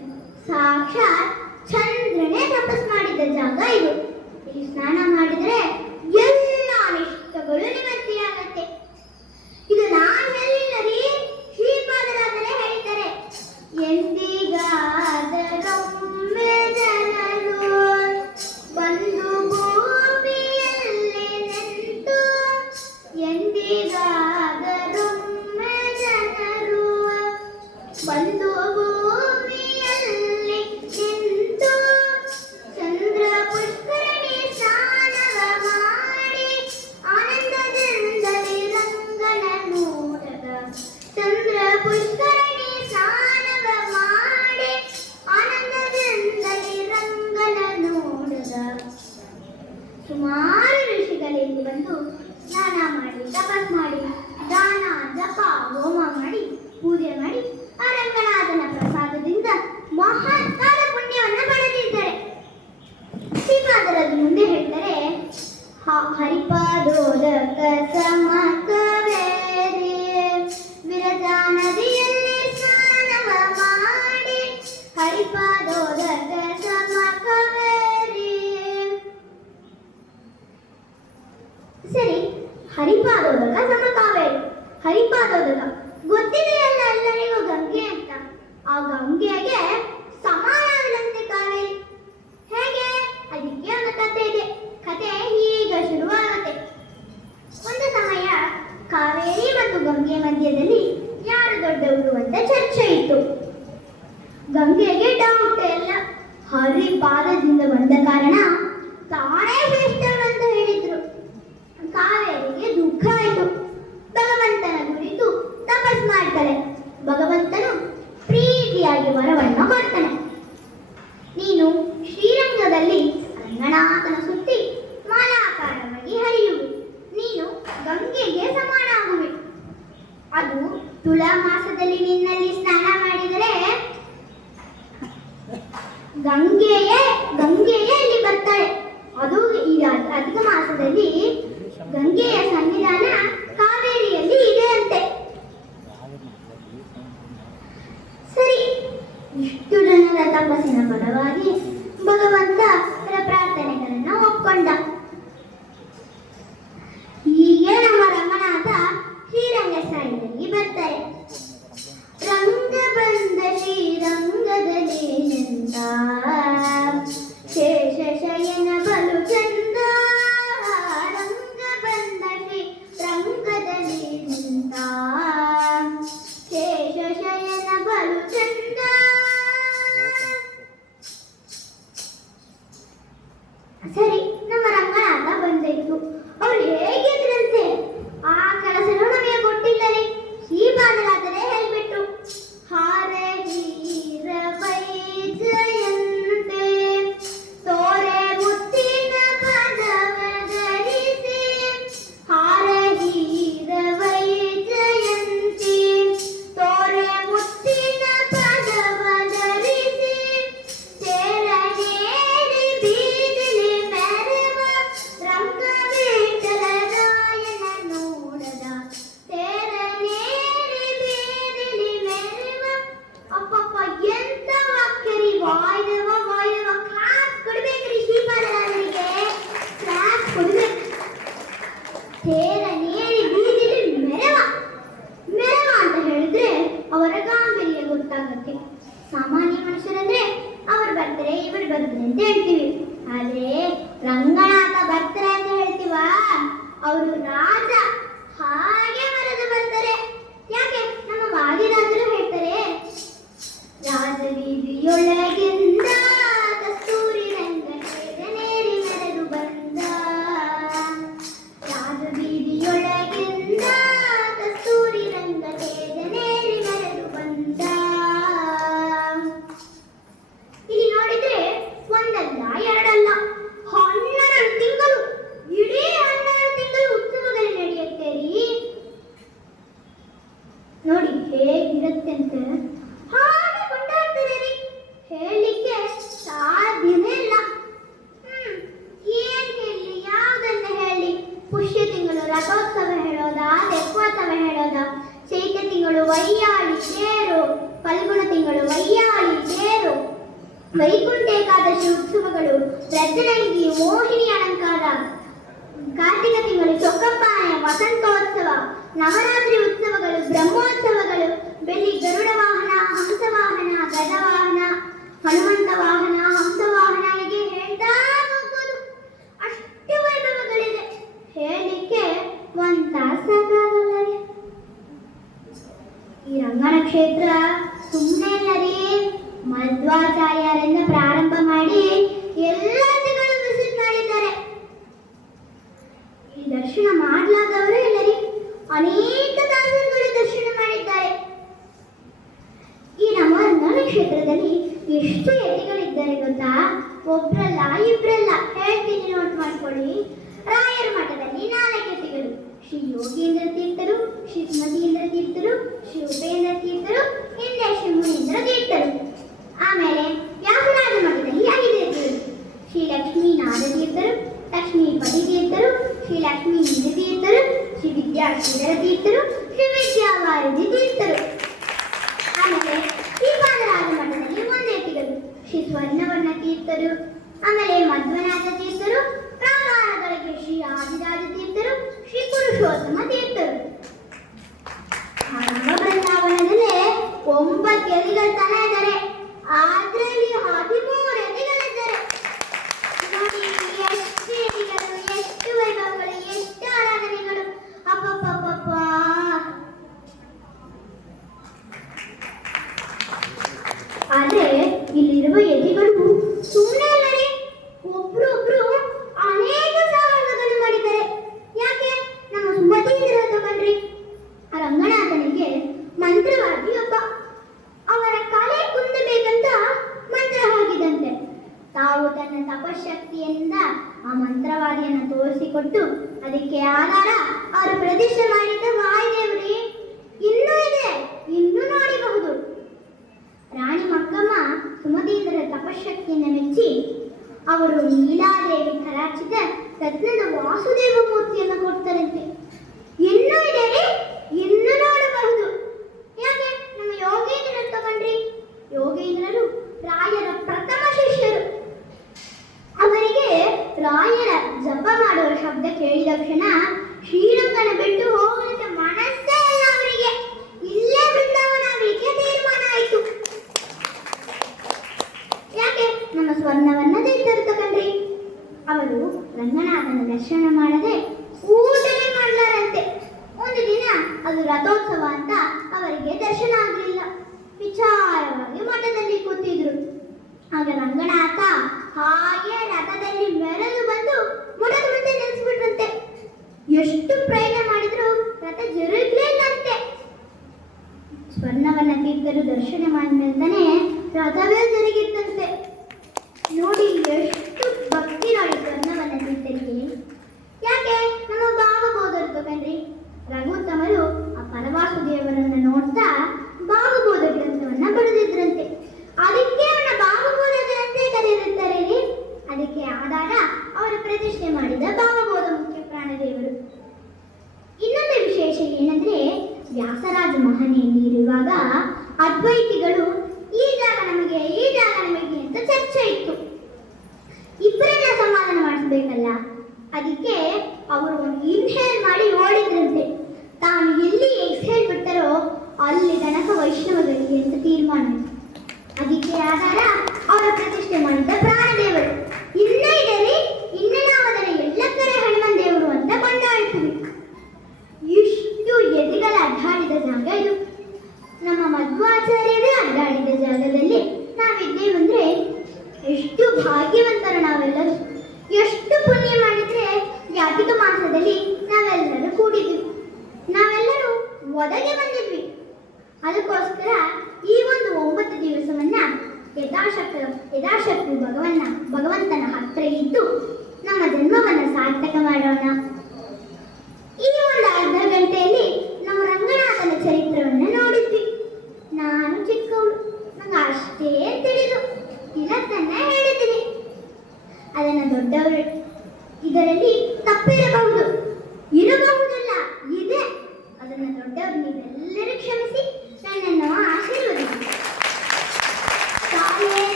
ಸಾಕ್ಷಾತ್ ಚಂದ್ರನೇ ತಪಸ್ ಮಾಡಿದ ಜಾಗ ಇದು. ಇಲ್ಲಿ ಸ್ನಾನ ಮಾಡಿದ್ರೆ ಎಲ್ಲ ಅನಿಷ್ಟಗಳು ನಿವೃತ್ತಿಯಾಗತ್ತೆ. ಇದು ನಾನೆಲ್ಲರಿ ಶ್ರೀಪಾದರಾದರೆ ಹೇಳ್ತಾರೆ. ಬಂದು ಭೂಮಿಯಲ್ಲಿ ನಿಂತು ಚಂದ್ರ ಪುಷ್ಕರಣಿ ಸ್ನಾನವ ಮಾಡಿ ಆನಂದದಿಂದಲೇ ರಂಗನ ನೋಡದ ಚಂದ್ರ ಪುಷ್ಕರಣಿ ಸ್ನಾನವ ಮಾಡಿ ಆನಂದದಿಂದಲೇ ರಂಗನ ನೋಡದ ಸುಮಾರು ಋಷಿಗಳಲ್ಲಿ ಬಂದು ಸ್ನಾನ ಮಾಡಿ ತಪಸ್ ಮಾಡಿ ದಾನ ಜಪ ಹೋಮ ಮಾಡಿ ಪೂಜೆ ಮಾಡಿ ಆ ರಂಗನಾಥನ ಪ್ರಸಾದದಿಂದ ಮಹತ್ತಾದ ಪುಣ್ಯವನ್ನು ಪಡೆದಿದ್ದಾರೆ. ಶ್ರೀಪಾದರಾಜು ಮುಂದೆ ಹೇಳ್ತಾರೆ, ಹರಿಪಾದೋದಕ ಸಮಕವೇರಿ ವಿರಜಾ ನದಿಯಲ್ಲಿ ಸ್ನಾನವ ಮಾಡಿ ಹರಿಪಾದೋದಕ ಸಮಕವೇರಿ. ಸರಿ, ಹರಿಪಾದೋದಕ ಸಮಕಾವೇರಿ. ಹರಿಪಾದೋದಕ ಗೊತ್ತಿದೆಯಲ್ಲ ಎಲ್ಲರಿಗೂ ಗಂಗೆ ಅಂತ. ಆ ಗಂಗೆಗೆ ಸಮಾನವಿಲ್ಲಂತೆ ಕಾವೇರಿ. ಹೇಗೆ? ಅದಕ್ಕೆ ಒಂದು ಕಥೆ ಇದೆ. ಕಥೆ ಈಗ ಶುರುವಾಗುತ್ತೆ. ಒಂದು ಸಮಯ ಕಾವೇರಿ ಮತ್ತು ಗಂಗೆ ಮಧ್ಯದಲ್ಲಿ ಯಾರು ದೊಡ್ಡವರು ಅಂತ ಚರ್ಚೆ ಇತ್ತು. ಗಂಗೆಗೆ ಡೌಟ್ ಎಲ್ಲ ಹರಿಪಾದದಿಂದ ಬಂದ ಕಾರಣ ತಾನೇ ಶ್ರೇಷ್ಠರು ಅಂತ ಹೇಳಿದ್ರು. ಕಾವೇರಿಗೆ ದುಃಖ ಆಯಿತು. ಭಗವಂತನ ಕುರಿತು ತಪಸ್ ಮಾಡ್ತಾಳೆ. ಭಗವಂತನು ಪ್ರೀತಿಯಾಗಿ ವರವನ್ನು ಕೊಡ್ತಾನೆ. ನೀನು ಶ್ರೀರಂಗದಲ್ಲಿ ರಂಗನಾಥನ ಸುತ್ತಿ ಮಾಲಾಕಾರವಾಗಿ ಹರಿಯುವೆ. ನೀನು ಗಂಗೆಗೆ ಸಮಾನ ಆಗುವೆ. ಅದು ತುಳಾ ಮಾಸದಲ್ಲಿ ನಿನ್ನಲ್ಲಿ ಸ್ನಾನ ಮಾಡಿದರೆ ಗಂಗೆಯೇ ಇಲ್ಲಿ ಬರ್ತಾಳೆ. ಅದು ಈಗ ಅಧಿಕ ಮಾಸದಲ್ಲಿ ಗಂಗೆಯ ಸನ್ನಿಧಾನ ಕಾವೇರಿಯಲ್ಲಿ ಇದೆ ಅಂತೆ. ಸರಿ, ಇಷ್ಟು ಜನರ ತಪಸ್ಸಿನ ಫಲವಾಗಿ ಭಗವಂತ ಪ್ರಾರ್ಥನೆಗಳನ್ನು ಒಪ್ಕೊಂಡ. ಹೀಗೆ ನಮ್ಮ ರಂಗನಾಥ ಶ್ರೀರಂಗ ಸ್ಥಳದಲ್ಲಿ ಬರ್ತಾರೆ. ರಂಗ ಬಂದ ಶ್ರೀರಂಗದಲ್ಲಿ ನಿಂತ ಶೇಷ ಶಯನ ಬಲು ಚಂದ. ರಂಗ ಬಂದ ಶ್ರೀರಂಗದಲ್ಲಿ ನಿಂತ ಶೇಷ ಶಯನ ಬಲು ಚಂದ. ಸರಿ, ನಮ್ಮ ರಂಗನಾಥ ಬಂದಿತ್ತು. ಅವ್ರು ಹೇಗಿದ್ರಂತೆ ಆ ಕೆಲಸ ನಮಗೆ ಗೊತ್ತಿಲ್ಲರಿ. ಶ್ರೀಪಾದರಾಜರೇ ಹೇಳ್ಬಿಟ್ಟು, ಹಾರೆ ಹೀರವೈ ಜಯಂತೆ ತೋರೆ ಮುತ್ತಿನ ಪದವ ಧರಿಸಿ. ಹಾರೆ ಹೀರವೈ ಜಯಂತಿ ತೋರೆ ಮುತ್ತಿನ ಪದವ ಧರಿಸಿ. ತೇರನೇರಿ ಬೀದಿಲಿ ಮೆರವ ರಂಗವೇಟರಾಯನ ನೋಡದ. ತೇರನೇರಿ ಬೀದಿಲಿ ಮೆರವ. ಅಪ್ಪಪ್ಪ, ಎಂತ ವಾಕ್ಯರಿ! ವಾಯ್ದವ ಕ್ಲಾಸ್ ಕೊಡ್ಬೇಕ್ರಿ ಶ್ರೀಪಾದರಾಜರಿಗೆ, ಕ್ಲಾಸ್ ಕೊಡ್ಬೇಕು. ತೇರನೇರಿ ಬೀದಿಲಿ ಮೆರವ ಅಂತ ಹೇಳಿದ್ರೆ ಅವರ ಗಾಂಭೀರ್ಯ ಗೊತ್ತಾಗುತ್ತೆ. ಸಾಮಾನ್ಯ ಮನುಷ್ಯರಂದ್ರೆ ಅವರು ಬರ್ತಾರೆ ಇವರು ಬರ್ತಾರೆ ಅಂತ ಹೇಳ್ತೀವಿ. ಆದ್ರೆ ರಂಗನಾಥ ಬರ್ತಾರೆ ಅಂತ ಹೇಳ್ತೀವ, ಅವರು ರಾಜ, ಹಾಗೆ ಮರೆದು ಬರ್ತಾರೆ. ಯಾಕೆ? ನಮ್ಮ ವಾದಿರಾಜರು ಹೇಳ್ತಾರೆ, ರಾಜವೀದಿಯೊಳಗಿಂದ ಕಸ್ತೂರಿ ರಂಗನೇರಿ ಮೆರೆದು ಬಂದ. ರಾಜವೀದಿಯೊಳಗಿಂದ ಕಸ್ತೂರಿ ರಂಗನೇರಿ ಮೆರೆದು ಬಂದ. ಇಲ್ಲಿ ನೋಡಿದ್ರೆ ಒಂದಲ್ಲ ಎರಡಲ್ಲ 12 ತಿಂಗಳು, ಇಡೀ 12 ತಿಂಗಳು ಉತ್ಸವಗಳು ನಡೆಯುತ್ತೆ ರೀ. ನೋಡಿ ಹೇಗಿರುತ್ತೆ ಅಂತ ಹಾಗೆ ಕೊಂಡಾಡ್ತಾರೆ ರೀ. ಹೇಳಲಿಕ್ಕೆ ಸಾಧ್ಯನೇ ಇಲ್ಲ. ಏನ್ ಹೇಳಿ, ಯಾವುದನ್ನ ಹೇಳಿ? ಪುಷ್ಯ ತಿಂಗಳು ರಥೋತ್ಸವ ಹೇಳೋದಾ, ತೆಪ್ಪೋತ್ಸವ ಹೇಳೋದಾ? ಚೈತ್ರ ತಿಂಗಳು ವೈಯಾಳಿ ತೇರು, ಫಲ್ಗುಣ ತಿಂಗಳು ವೈಯಾಳಿ ತೇರು, ವೈಕುಂಠ ಏಕಾದಶಿ ಉತ್ಸವಗಳು, ರಜರಂಗಿ, ಮೋಹಿನಿ ಅಲಂಕಾರ, ಕಾರ್ತಿಕ ತಿಂಗಳು ಚೊಕ್ಕಪ್ಪಾಯ, ವಸಂತೋತ್ಸವ, ನವರಾತ್ರಿ ಉತ್ಸವಗಳು, ಬ್ರಹ್ಮೋತ್ಸವಗಳು, ಬೆಳ್ಳಿ ಗರುಡ ವಾಹನ, ಹಂಸವಾಹನ, ಗಜವಾಹನ, ಹನುಮಂತ ವಾಹನ, ಹಂಸವಾಹನ, ಹೀಗೆ ಹೇಳ್ತಾ ಹೋಗ್ಬೋದು. ಅಷ್ಟು ವೈಭವಗಳಿದೆ. ಹೇಳಲಿಕ್ಕೆ ಒಂದು ತಾಸಾಗಲ್ಲ. ಈ ರಂಗನ ಕ್ಷೇತ್ರ ಸುಮ್ಮನೆ ಅಲ್ಲದೆ ಮಧ್ವಾಚಾರ್ಯರಿಂದ ಪ್ರಾರಂಭ ಮಾಡಿ ಎಲ್ಲ ಜನಗಳು ವಿಸಿಟ್ ಮಾಡಿದ್ದಾರೆ. ಈ ದರ್ಶನ ಮಾಡಲಾದವರು ಎಲ್ಲರಿ ಅನೇಕ ದಾಸರುಗಳು ದರ್ಶನ ಮಾಡಿದ್ದಾರೆ. ಈ ನಮ್ಮ ಕ್ಷೇತ್ರದಲ್ಲಿ ಎಷ್ಟು ಯತಿಗಳಿದ್ದಾರೆ ಗೊತ್ತಾ? ಒಬ್ರಲ್ಲ ಇಬ್ರಲ್ಲ, ಹೇಳ್ತೀನಿ, ನೋಟ್ ಮಾಡ್ಕೊಳ್ಳಿ. ರಾಯರ ಮಠದಲ್ಲಿ 4 ಯತಿಗಳು: ಶ್ರೀ ಯೋಗೇಂದ್ರ ತೀರ್ಥರು, ಶ್ರೀ ಸುಮತೀಂದ್ರ ತೀರ್ಥರು, ಶ್ರೀ ಉಪೇಂದ್ರ ತೀರ್ಥರು, ಹಿಂದೆ ಶ್ರೀ ಮುನೀಂದ್ರ ತೀರ್ಥರು. ಆಮೇಲೆ ವ್ಯಾಸರಾಜ ಮಠದಲ್ಲಿ 5 ಯತಿಗಳು: ಶ್ರೀ ಲಕ್ಷ್ಮೀನಾಥ ತೀರ್ಥರು, ಲಕ್ಷ್ಮೀಪತಿ ತೀರ್ಥರು, ಶ್ರೀ ಲಕ್ಷ್ಮೀ ತೀರ್ಥರು, ಶ್ರೀ ವಿದ್ಯಾಶ್ರೀಧರ ತೀರ್ಥರು, ಶ್ರೀ ವಿದ್ಯಾವಾರಿಧಿ ತೀರ್ಥರು. ಆಮೇಲೆ ಶ್ರೀಪಾದರಾಜ ಮಠದಲ್ಲಿ 1 ಯತಿಗಳು: ಶ್ರೀ ಸ್ವರ್ಣವರ್ಣ ತೀರ್ಥರು, ಆಮೇಲೆ ಮಧ್ವನಾಥ ತೀರ್ಥರು, ಪ್ರಾಕಾರಗಳಿಗೆ ಶ್ರೀ ಆದಿರಾಜ ತೀರ್ಥರು, ಶ್ರೀ ಪುರುಷೋತ್ತಮ ತೀರ್ಥರು. ಹನುಮ ಬೃಂದಾವನದಲ್ಲೇ 9 ಯತಿಗಳ ತನ ಇದ್ದಾರೆ, ಅದರಲ್ಲಿ 13 ಯತಿಗಳಿದ್ದಾರೆ. ನೋಡಿ ಎಷ್ಟು ಯತಿಗಳು, ಎಷ್ಟು ವೈಭವಗಳು, ಎಷ್ಟು ಆರಾಧನೆಗಳು! ಅಪ್ಪಪ್ಪಪ್ಪ. ಆದ್ರೆ ಇಲ್ಲಿರುವ ಯತಿಗಳು ಸುಮ್ಮನೆ ಅಲ್ಲರಿ, ಒಬ್ರು ಅನೇಕ ಸಾಹಸಗಳು ಮಾಡಿದ್ದಾರೆ. ಯಾಕೆ? ನಮ್ಮ ಸುಮತೀಂದ್ರ ತಗೊಂಡ್ರಿ, ರಂಗನಾಥನಿಗೆ ಮಂತ್ರವಾದಿ ಒಬ್ಬ. ಅವರ ಕಲೆ ಕುಂದಬೇಕಂತ ಮಂತ್ರ ಹಾಕಿದಂತೆ. ತಾವು ತನ್ನ ತಪಶಕ್ತಿಯಿಂದ ಆ ಮಂತ್ರವಾದಿಯನ್ನು ತೋರಿಸಿಕೊಟ್ಟು ಅದಕ್ಕೆ ಆಧಾರ ಅವರು ಪ್ರತಿಷ್ಠೆ ಮಾಡಿದ ವಾಯುದೇವರೇ ಇನ್ನೂ ಇದೆ, ಇನ್ನೂ ನೋಡಬಹುದು. ರಾಣಿ ಮಕ್ಕಮ್ಮ ಸುಮತೀಂದ್ರರ ತಪಶಕ್ತಿಯನ್ನು ಮೆಚ್ಚಿ ಅವರು ನೀಲಾದೇವಿ ಕರಾಚಿದ ರತ್ನದ ವಾಸುದೇವ ಮೂರ್ತಿಯನ್ನು ಕೊಡ್ತಾರಂತೆ. ಇನ್ನೂ ಇದೆ, ಇನ್ನೂ ನೋಡಬಹುದು. ಯಾಕೆ? ನಮ್ಮ ಯೋಗೇಂದ್ರರು ತಗೊಂಡ್ರಿ, ಯೋಗೇಂದ್ರರು ರಾಯರ ಪ್ರಥಮ ಶಿಷ್ಯರು. ಅವರಿಗೆ ರಾಯರ ಜಪ ಮಾಡುವ ಶಬ್ದ ಕೇಳಿದ ಕ್ಷಣ ಶ್ರೀರಂಗನ ಬಿಟ್ಟು ಹೋಗಲಿಕ್ಕೆ ಮನಸ್ಸೇ ಇಲ್ಲ ಅವರಿಗೆ. ಇಲ್ಲೇ ಬೃಂದಾವನ ಆಗಲಿಕ್ಕೆ ತೀರ್ಮಾನ ಆಯಿತು. ಯಾಕೆ? ನಮ್ಮ ಸ್ವರ್ಣವನ್ನ ತೀರ್ಥರು ತಗೊಂಡ್ರಿ. ಅವರು ರಂಗನಾಥನ ದರ್ಶನ ಮಾಡದೆ ಊಟನೇ ಮಾಡಲಾರಂತೆ. ಒಂದು ದಿನ ಅದು ರಥೋತ್ಸವ ಅಂತ ಅವರಿಗೆ ದರ್ಶನ ಆಗಲಿಲ್ಲ. ವಿಚಾರವಾಗಿ ಮಠದಲ್ಲಿ ಕೂತಿದ್ರು. ಆಗ ರಂಗನಾಥ ಹಾಗೆ ರಥದಲ್ಲಿ ಮೆರೆದು ಬಂದು ಮಠದ ಮುಂದೆ ನಿಲ್ಲಿಸ್ಬಿಟ್ರಂತೆ. ಎಷ್ಟು ಪ್ರಯತ್ನ ಮಾಡಿದ್ರು ರಥ ಜರುಗಲೇನಂತೆ. ಸ್ವರ್ಣವನ್ನ ತೀರ್ಥರು ದರ್ಶನ ಮಾಡಿದಂತಾನೆ ರಥವೇ ಜರುಗಿತ್ತಂತೆ. ನೋಡಿ ಎಷ್ಟು ಭಕ್ತಿ ನೋಡಿ ಸ್ವರ್ಣವನ್ನ ತೀರ್ಥರಿಗೆ. ಯಾಕೆ? ನಮ್ಮ ಭಾಗಬೋಧರು ತಗೊಂಡ್ರಿ. ರಘುತ್ತಮರು ಆ ಪರವಾಸುದೇವರನ್ನ ನೋಡ್ತಾ ಭಾಗಬೋಧ ಗ್ರಂಥವನ್ನ ಬರೆದಿದ್ರಂತೆ. ಅದಕ್ಕೆ ಅವನ ಭಾಗಬೋಧ ಗ್ರಂಥ ಕರೆದಿರುತ್ತಾರೆ. ಅದಕ್ಕೆ ಆಧಾರ ಅವರು ಪ್ರತಿಷ್ಠೆ ಮಾಡಿದ ಭಾಗಬೋಧ ಮುಖ್ಯ ಪ್ರಾಣದೇವರು. ಇನ್ನೊಂದು ವಿಶೇಷ ಏನಂದ್ರೆ, ವ್ಯಾಸರಾಜ ಮಹನೆಯಲ್ಲಿ ಇರುವಾಗ ಅದ್ವೈತಿಗಳು ಈ ಜಾಗ ನಮಗೆ ಅಂತ ಚರ್ಚೆ ಇತ್ತು. ಇಬ್ಬರನ್ನ ಸಮಾಧಾನ ಮಾಡಿಸ್ಬೇಕಲ್ಲ, ಅದಕ್ಕೆ ಅವರು ಇನ್ಹೇಲ್ ಮಾಡಿ ಓಡಿದ್ರಂತೆ. ತಾನು ಎಲ್ಲಿ ಎಕ್ಸ್ಹೇಲ್ ಬಿಡ್ತಾರೋ ಅಲ್ಲಿ ತನಕ ವೈಷ್ಣವಗಳಿಗೆ ಅಂತ ತೀರ್ಮಾನ. ಅದಕ್ಕೆ ಆಧಾರ ಅವರ ಪ್ರತಿಷ್ಠೆ ಮಾಡಿದ ಪ್ರಾಣದೇವರು. ಇನ್ನೇ ಇಡಲಿ, ಇನ್ನು ನಾವು ಅದನ್ನು ಎಲ್ಲಕ್ಕರೆ ಹನುಮನ್ ದೇವರು ಅಂತ ಕೊಂಡಾಡ್ತೀವಿ. ಇಷ್ಟು ಎದೆಗಳ ಅಡ್ಡಾಡಿದ ಜಾಗ ಇದು. ನಮ್ಮ ಮಧ್ವಾಚಾರ್ಯರೇ ಅಡ್ಡಾಡಿದ ಜಾಗದಲ್ಲಿ ನಾವಿದ್ದೇವಂದ್ರೆ ಎಷ್ಟು ಭಾಗ್ಯವಂತರು ನಾವೆಲ್ಲರೂ. ಎಷ್ಟು ಪುಣ್ಯ ಮಾಡಿದ್ರೆ ಜಾತಿಕ ಮಾಸದಲ್ಲಿ ನಾವೆಲ್ಲರೂ ಕೂಡಿದ್ವಿ, ನಾವೆಲ್ಲರೂ ಒದಗಿ ಬಂದಿದ್ವಿ. ಅದಕ್ಕೋಸ್ಕರ ಈ ಒಂದು 9 ದಿವಸವನ್ನ ಯಥಾಶಕ್ತಿ ಭಗವಂತನ ಹತ್ರ ಇದ್ದು ನಮ್ಮ ಜನ್ಮವನ್ನು ಸಾರ್ಥಕ ಮಾಡೋಣ. ಈ ಒಂದು ಅರ್ಧ ಗಂಟೆಯಲ್ಲಿ ನಾವು ರಂಗನಾಥನ ಚರಿತ್ರವನ್ನು ನೋಡಿದ್ವಿ. ನಾನು ಚಿಕ್ಕವಳು, ನಂಗೆ ಅಷ್ಟೇ ತಿಳಿದು ಇದನ್ನ ಹೇಳಿದ್ದೀನಿ. ಅದನ್ನು ದೊಡ್ಡವರು ಇದರಲ್ಲಿ ತಪ್ಪಿರಬಹುದು, ಇರಬಹುದಲ್ಲ, ಇದೆ. ಅದನ್ನು ದೊಡ್ಡವರು ನೀವೆಲ್ಲರೂ ಕ್ಷಮಿಸಿ ನನ್ನನ್ನು ಆಶೀರ್ವದಿಸಿ.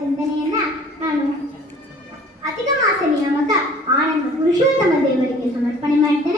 ಚಿಂತನೆಯನ್ನ ನಾನು ಅಧಿಕ ಮಾಸ ನಿಯಾಮಕ ಆನಂದ ಪುರುಷೋತ್ತಮ ದೇವರಿಗೆ ಸಮರ್ಪಣೆ ಮಾಡ್ತೇನೆ.